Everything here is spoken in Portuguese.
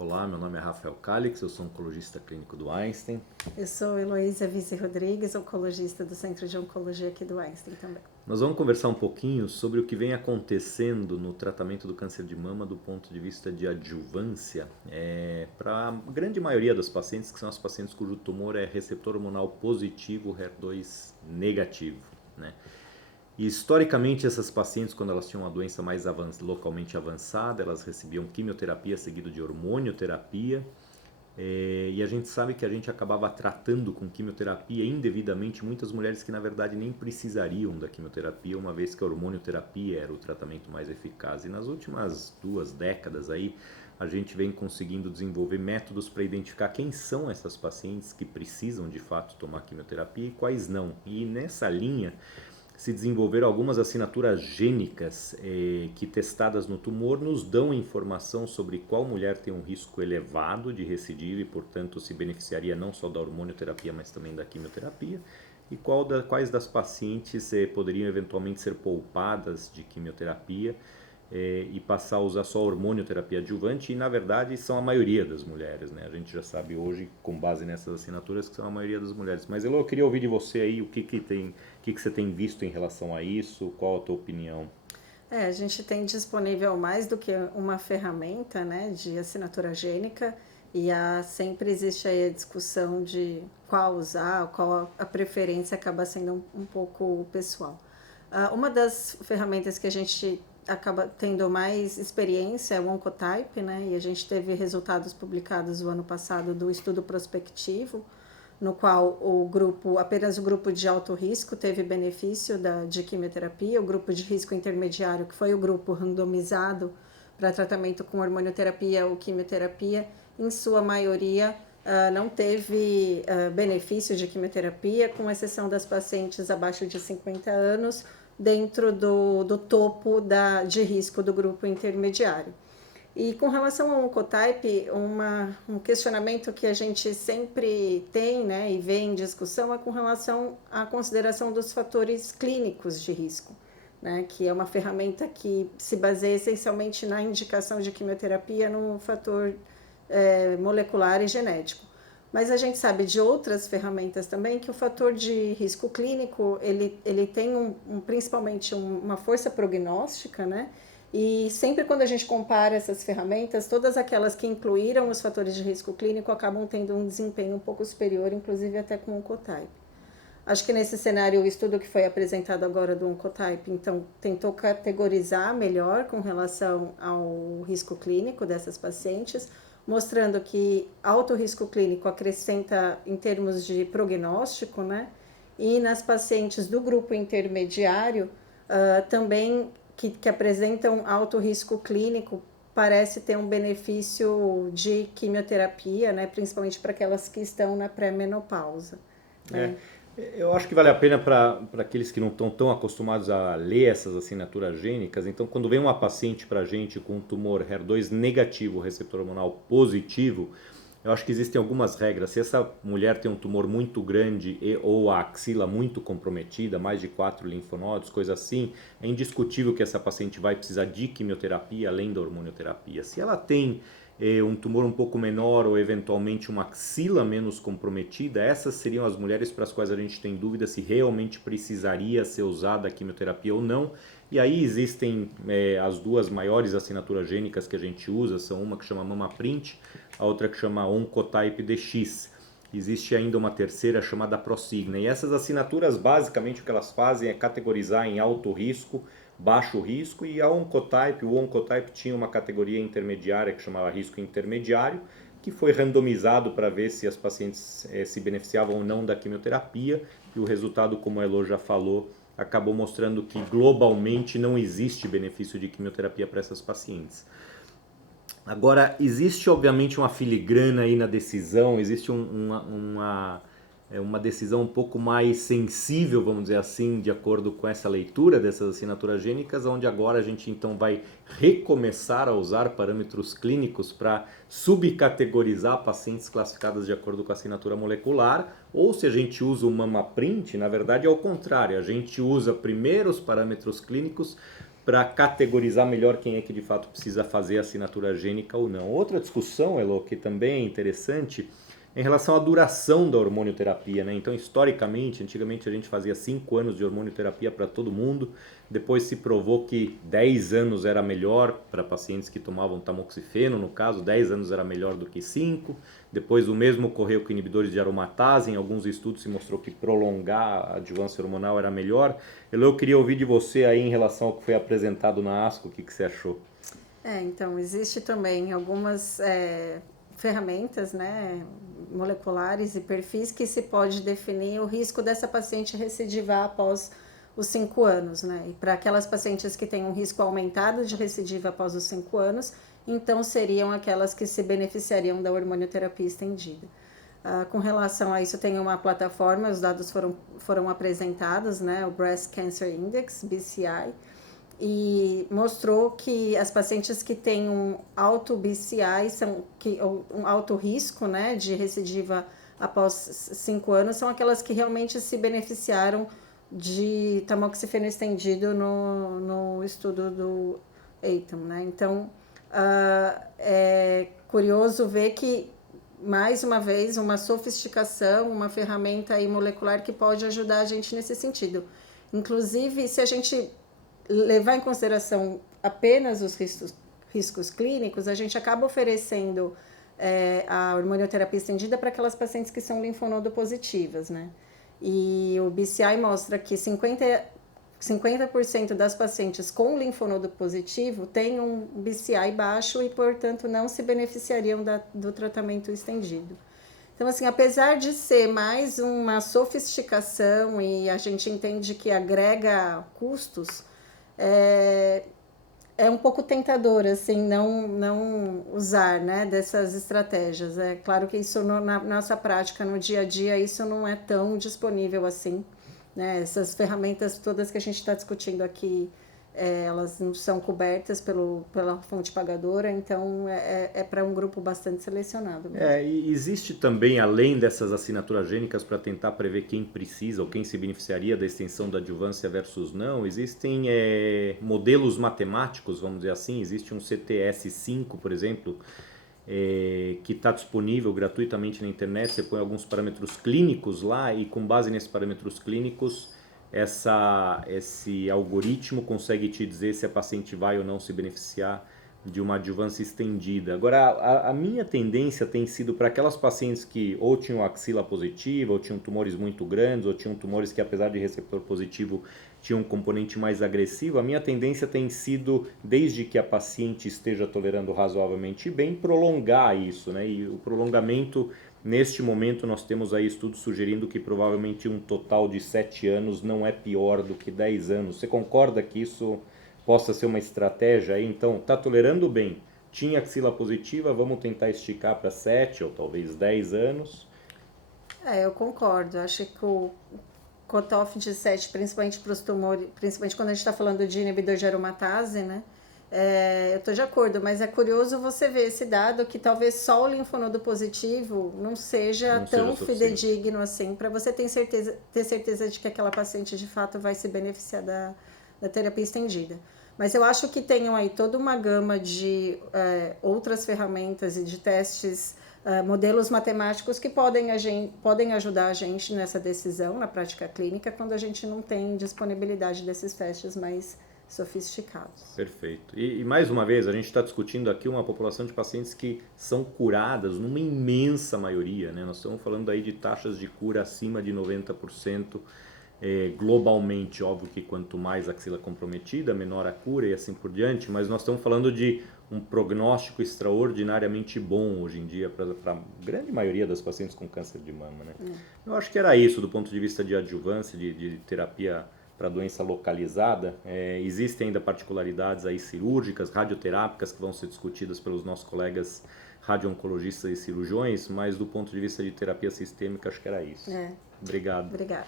Olá, meu nome é Rafael Calix, eu sou oncologista clínico do Einstein. Eu sou Heloísa Vice Rodrigues, oncologista do Centro de Oncologia aqui do Einstein também. Nós vamos conversar um pouquinho sobre o que vem acontecendo no tratamento do câncer de mama do ponto de vista de adjuvância para a grande maioria das pacientes, que são as pacientes cujo tumor é receptor hormonal positivo, HER2 negativo, né? E historicamente essas pacientes, quando elas tinham uma doença mais localmente avançada, elas recebiam quimioterapia seguido de hormonioterapia. E a gente sabe que a gente acabava tratando com quimioterapia indevidamente muitas mulheres que na verdade nem precisariam da quimioterapia, uma vez que a hormonioterapia era o tratamento mais eficaz. E nas últimas 2 décadas aí, a gente vem conseguindo desenvolver métodos para identificar quem são essas pacientes que precisam de fato tomar quimioterapia e quais não. E nessa linha se desenvolveram algumas assinaturas gênicas que, testadas no tumor, nos dão informação sobre qual mulher tem um risco elevado de recidiva e, portanto, se beneficiaria não só da hormonioterapia, mas também da quimioterapia, e quais das pacientes poderiam eventualmente ser poupadas de quimioterapia e passar a usar só hormonioterapia adjuvante, e na verdade são a maioria das mulheres, né? A gente já sabe hoje, com base nessas assinaturas, que são a maioria das mulheres. Mas eu queria ouvir de você aí o que você tem visto em relação a isso, qual a tua opinião? A gente tem disponível mais do que uma ferramenta, né, de assinatura gênica, e sempre existe aí a discussão de qual usar, qual a preferência, acaba sendo um pouco pessoal. Uma das ferramentas que a gente acaba tendo mais experiência é o Oncotype, né, e a gente teve resultados publicados o ano passado do estudo prospectivo, no qual apenas o grupo de alto risco teve benefício de quimioterapia, o grupo de risco intermediário, que foi o grupo randomizado para tratamento com hormonioterapia ou quimioterapia, em sua maioria não teve benefício de quimioterapia, com exceção das pacientes abaixo de 50 anos, dentro do topo de risco do grupo intermediário. E com relação ao Oncotype, um questionamento que a gente sempre tem, né, e vê em discussão é com relação à consideração dos fatores clínicos de risco, né, que é uma ferramenta que se baseia essencialmente na indicação de quimioterapia no fator molecular e genético. Mas a gente sabe de outras ferramentas também que o fator de risco clínico ele tem principalmente uma força prognóstica, né? E sempre quando a gente compara essas ferramentas, todas aquelas que incluíram os fatores de risco clínico acabam tendo um desempenho um pouco superior, inclusive até com o Oncotype. Acho que nesse cenário, o estudo que foi apresentado agora do Oncotype, então, tentou categorizar melhor com relação ao risco clínico dessas pacientes, mostrando que alto risco clínico acrescenta em termos de prognóstico, né? E nas pacientes do grupo intermediário, também que apresentam alto risco clínico, parece ter um benefício de quimioterapia, né? Principalmente para aquelas que estão na pré-menopausa, É, né? eu acho que vale a pena para aqueles que não estão tão acostumados a ler essas assinaturas gênicas. Então, quando vem uma paciente para a gente com um tumor HER2 negativo, receptor hormonal positivo, eu acho que existem algumas regras. Se essa mulher tem um tumor muito grande ou a axila muito comprometida, mais de 4 linfonodos, coisa assim, é indiscutível que essa paciente vai precisar de quimioterapia além da hormonioterapia. Se ela tem um tumor um pouco menor ou eventualmente uma axila menos comprometida, essas seriam as mulheres para as quais a gente tem dúvida se realmente precisaria ser usada a quimioterapia ou não. E aí existem as duas maiores assinaturas gênicas que a gente usa, são uma que chama MamaPrint, a outra que chama Oncotype DX. Existe ainda uma terceira chamada Prosigna. E essas assinaturas, basicamente, o que elas fazem é categorizar em alto risco, baixo risco, e o Oncotype tinha uma categoria intermediária que chamava risco intermediário, que foi randomizado para ver se as pacientes se beneficiavam ou não da quimioterapia, e o resultado, como a Elo já falou, acabou mostrando que globalmente não existe benefício de quimioterapia para essas pacientes. Agora, existe obviamente uma filigrana aí na decisão, existe uma decisão um pouco mais sensível, vamos dizer assim, de acordo com essa leitura dessas assinaturas gênicas, onde agora a gente então vai recomeçar a usar parâmetros clínicos para subcategorizar pacientes classificadas de acordo com a assinatura molecular, ou se a gente usa o MamaPrint, na verdade é o contrário, a gente usa primeiro os parâmetros clínicos para categorizar melhor quem é que de fato precisa fazer a assinatura gênica ou não. Outra discussão, Elo, que também é interessante, em relação à duração da hormonioterapia, né? Então, historicamente, antigamente a gente fazia 5 anos de hormonioterapia para todo mundo, depois se provou que 10 anos era melhor para pacientes que tomavam tamoxifeno, no caso, 10 anos era melhor do que 5, depois o mesmo ocorreu com inibidores de aromatase, em alguns estudos se mostrou que prolongar a adjuvância hormonal era melhor. Eu queria ouvir de você aí em relação ao que foi apresentado na ASCO, o que você achou? Então, existe também algumas ferramentas, né, moleculares e perfis que se pode definir o risco dessa paciente recidivar após os 5 anos, né? E para aquelas pacientes que têm um risco aumentado de recidiva após os 5 anos, então seriam aquelas que se beneficiariam da hormonioterapia estendida. Com relação a isso, tem uma plataforma, os dados foram apresentados, né, o Breast Cancer Index, BCI, e mostrou que as pacientes que têm um alto BCI, um alto risco, né, de recidiva após 5 anos, são aquelas que realmente se beneficiaram de tamoxifeno estendido no estudo do ATOM, né? Então, é curioso ver que, mais uma vez, uma sofisticação, uma ferramenta aí molecular que pode ajudar a gente nesse sentido. Inclusive, se a gente levar em consideração apenas os riscos clínicos, a gente acaba oferecendo a hormonioterapia estendida para aquelas pacientes que são linfonodopositivas, né? E o BCI mostra que 50% das pacientes com linfonodo positivo têm um BCI baixo e, portanto, não se beneficiariam do tratamento estendido. Então, assim, apesar de ser mais uma sofisticação e a gente entende que agrega custos, é um pouco tentador, assim, não usar, né, dessas estratégias. É claro que isso na nossa prática, no dia a dia, isso não é tão disponível assim, né? Essas ferramentas todas que a gente está discutindo aqui, elas não são cobertas pela fonte pagadora, então é para um grupo bastante selecionado mesmo. E existe também, além dessas assinaturas gênicas, para tentar prever quem precisa ou quem se beneficiaria da extensão da adjuvância versus não, existem modelos matemáticos, vamos dizer assim, existe um CTS5, por exemplo, que está disponível gratuitamente na internet, você põe alguns parâmetros clínicos lá e com base nesses parâmetros clínicos, esse algoritmo consegue te dizer se a paciente vai ou não se beneficiar de uma adjuvância estendida. Agora, a minha tendência tem sido para aquelas pacientes que ou tinham axila positiva, ou tinham tumores muito grandes, ou tinham tumores que, apesar de receptor positivo, tinham um componente mais agressivo, a minha tendência tem sido, desde que a paciente esteja tolerando razoavelmente bem, prolongar isso, né? E o prolongamento, neste momento, nós temos aí estudos sugerindo que provavelmente um total de 7 anos não é pior do que 10 anos. Você concorda que isso possa ser uma estratégia aí? Então, está tolerando bem, tinha axila positiva, vamos tentar esticar para 7 ou talvez 10 anos? Eu concordo. Acho que o cutoff de 7, principalmente para os tumores, principalmente quando a gente está falando de inibidor de aromatase, né? Eu estou de acordo, mas é curioso você ver esse dado que talvez só o linfonodo positivo não seja tão fidedigno assim, para você ter certeza de que aquela paciente de fato vai se beneficiar da terapia estendida. Mas eu acho que tenham aí toda uma gama de outras ferramentas e de testes, modelos matemáticos que podem ajudar a gente nessa decisão na prática clínica quando a gente não tem disponibilidade desses testes mais sofisticados. Perfeito. E mais uma vez, a gente está discutindo aqui uma população de pacientes que são curadas numa imensa maioria, né? Nós estamos falando aí de taxas de cura acima de 90%. Globalmente, óbvio que quanto mais axila comprometida, menor a cura e assim por diante, mas nós estamos falando de um prognóstico extraordinariamente bom hoje em dia para a grande maioria das pacientes com câncer de mama, né? Eu acho que era isso do ponto de vista de adjuvância, de terapia para doença localizada. Existem ainda particularidades aí cirúrgicas, radioterápicas que vão ser discutidas pelos nossos colegas radio-oncologistas e cirurgiões, mas do ponto de vista de terapia sistêmica, acho que era isso. Obrigado. Obrigada.